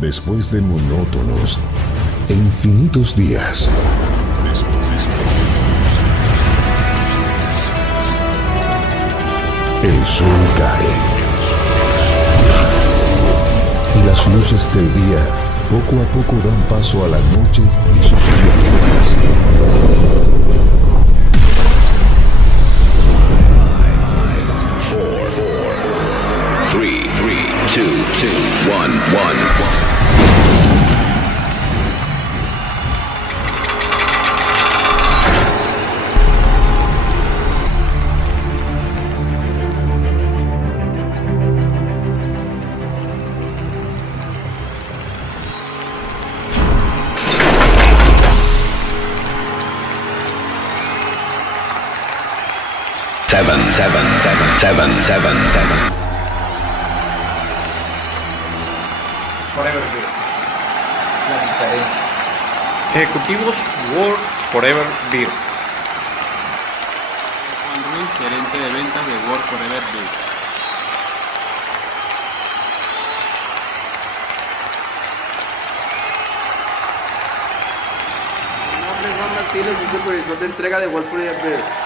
Después de monótonos e infinitos días. El sol cae. Y las luces del día poco a poco dan paso a la noche y sus criaturas. 3, 2, 1, 1. Seven. Forever Beer. La diferencia. Ejecutivos World Forever Beer. Juan Ruiz, gerente de ventas de World Forever Beer. Mi nombre es Juan Martínez y soy supervisor de entrega de World Forever Beer.